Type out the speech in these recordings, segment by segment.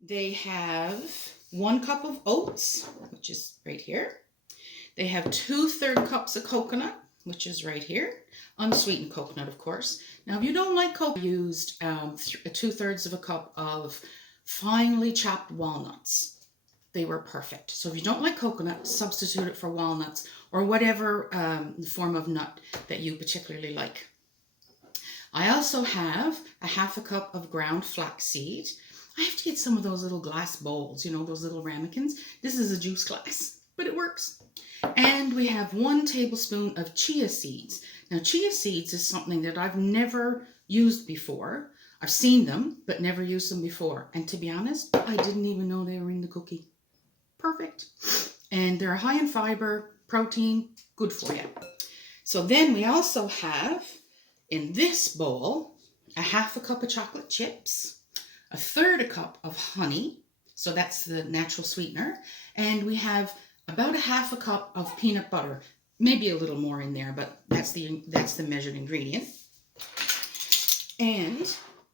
They have 1 cup of oats, which is right here. They have 2/3 cups of coconut, which is right here. Unsweetened coconut, of course. Now, if you don't like coconut, I used 2/3 of a cup of finely chopped walnuts. They were perfect. So if you don't like coconut, substitute it for walnuts or whatever form of nut that you particularly like. I also have a 1/2 cup of ground flaxseed. I have to get some of those little glass bowls, you know, those little ramekins. This is a juice glass, but it works. And we have 1 tablespoon of chia seeds. Now, chia seeds is something that I've never used before. I've seen them, but never used them before. And to be honest, I didn't even know they were in the cookie. Perfect. And they're high in fiber, protein, good for you. So then we also have in this bowl a 1/2 cup of chocolate chips, 1/3 cup of honey, so that's the natural sweetener, and we have about a 1/2 cup of peanut butter, maybe a little more in there, but that's the measured ingredient. And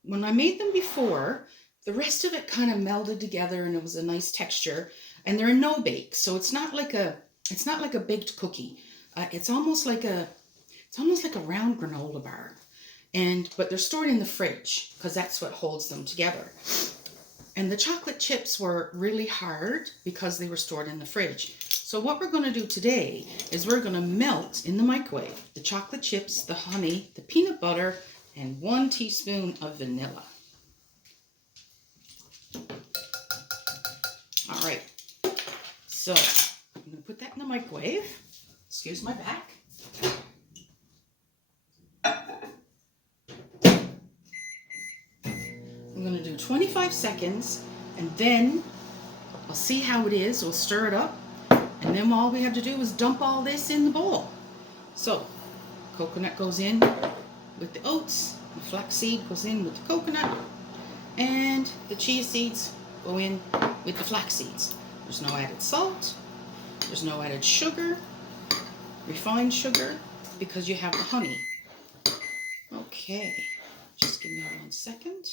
when I made them before, the rest of it kind of melded together and it was a nice texture. And they're no bake, so it's not like a baked cookie. It's almost like a round granola bar, but they're stored in the fridge because that's what holds them together. And the chocolate chips were really hard because they were stored in the fridge. So what we're going to do today is we're going to melt in the microwave the chocolate chips, the honey, the peanut butter, and 1 teaspoon of vanilla. All right. So I'm going to put that in the microwave. Excuse my back. I'm going to do 25 seconds and then I'll see how it is. We'll stir it up and then all we have to do is dump all this in the bowl. So coconut goes in with the oats, the flaxseed goes in with the coconut, and the chia seeds go in with the flax seeds. There's no added salt. There's no added sugar, refined sugar, because you have the honey. Okay, just give me 1 second.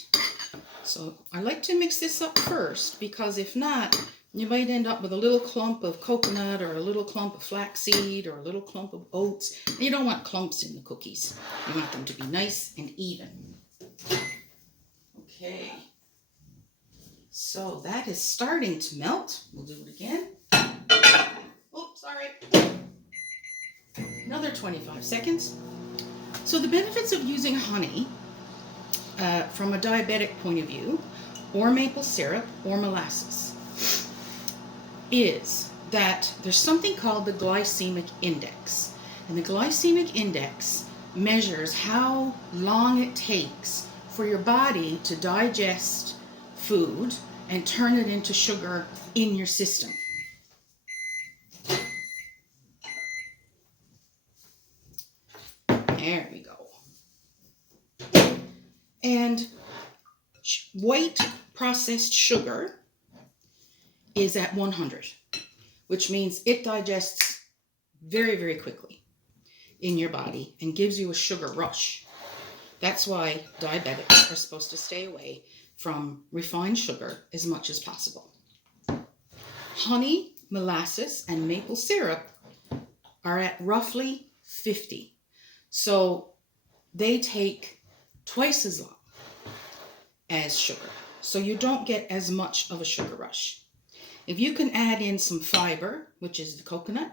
So I like to mix this up first because if not, you might end up with a little clump of coconut or a little clump of flaxseed or a little clump of oats. And you don't want clumps in the cookies. You want them to be nice and even. Okay. So that is starting to melt. We'll do it again. Oops, sorry. Another 25 seconds. So the benefits of using honey from a diabetic point of view, or maple syrup, or molasses, is that there's something called the glycemic index. And the glycemic index measures how long it takes for your body to digest food and turn it into sugar in your system. There we go. And white processed sugar is at 100, which means it digests very, very quickly in your body and gives you a sugar rush. That's why diabetics are supposed to stay away from refined sugar as much as possible. Honey, molasses, and maple syrup are at roughly 50. So they take twice as long as sugar. So you don't get as much of a sugar rush. If you can add in some fiber, which is the coconut,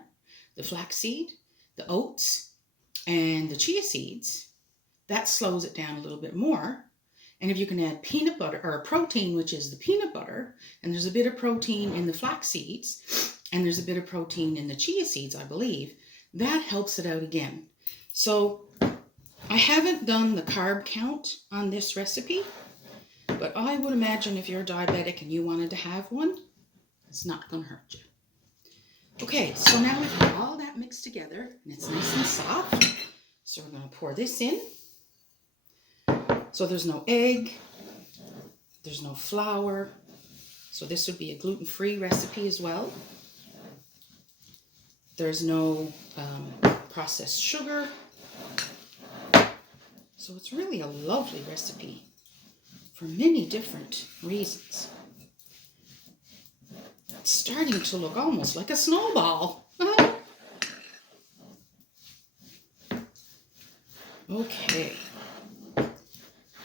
the flaxseed, the oats, and the chia seeds, that slows it down a little bit more. And if you can add peanut butter, or protein, which is the peanut butter, and there's a bit of protein in the flax seeds, and there's a bit of protein in the chia seeds, I believe, that helps it out again. So I haven't done the carb count on this recipe, but I would imagine if you're diabetic and you wanted to have one, it's not going to hurt you. Okay, so now we've got all that mixed together, and it's nice and soft. So we're going to pour this in. So there's no egg, there's no flour, so this would be a gluten-free recipe as well. There's no processed sugar, so it's really a lovely recipe for many different reasons. It's starting to look almost like a snowball. Okay.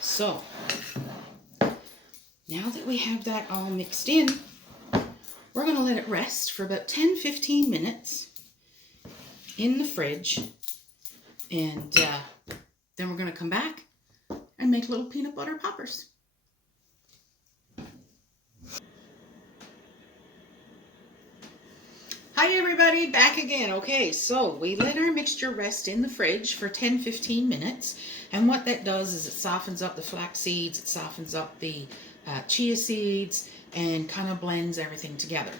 So, now that we have that all mixed in, we're going to let it rest for about 10-15 minutes in the fridge. And then we're going to come back and make little peanut butter poppers. Hi everybody, back again. Okay, so we let our mixture rest in the fridge for 10-15 minutes. And what that does is it softens up the flax seeds, it softens up the chia seeds, and kind of blends everything together.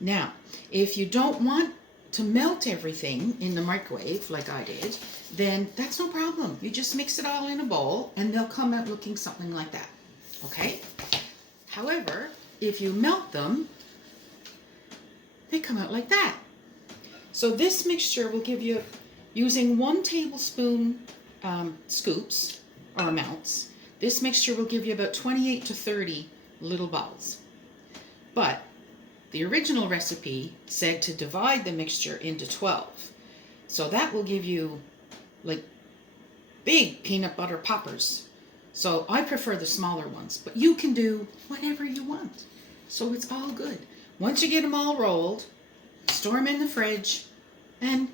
Now, if you don't want to melt everything in the microwave like I did, then that's no problem. You just mix it all in a bowl and they'll come out looking something like that. Okay? However, if you melt them, they come out like that. So this mixture will give you, using 1 tablespoon scoops or amounts, this mixture will give you about 28 to 30 little balls. But the original recipe said to divide the mixture into 12. So that will give you like big peanut butter poppers. So I prefer the smaller ones, but you can do whatever you want. So it's all good. Once you get them all rolled, store them in the fridge and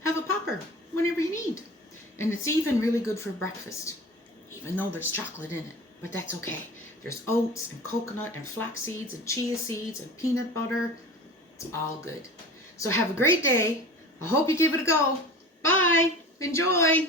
have a popper whenever you need. And it's even really good for breakfast, even though there's chocolate in it, but that's okay. There's oats and coconut and flax seeds and chia seeds and peanut butter. It's all good. So have a great day. I hope you give it a go. Bye. Enjoy.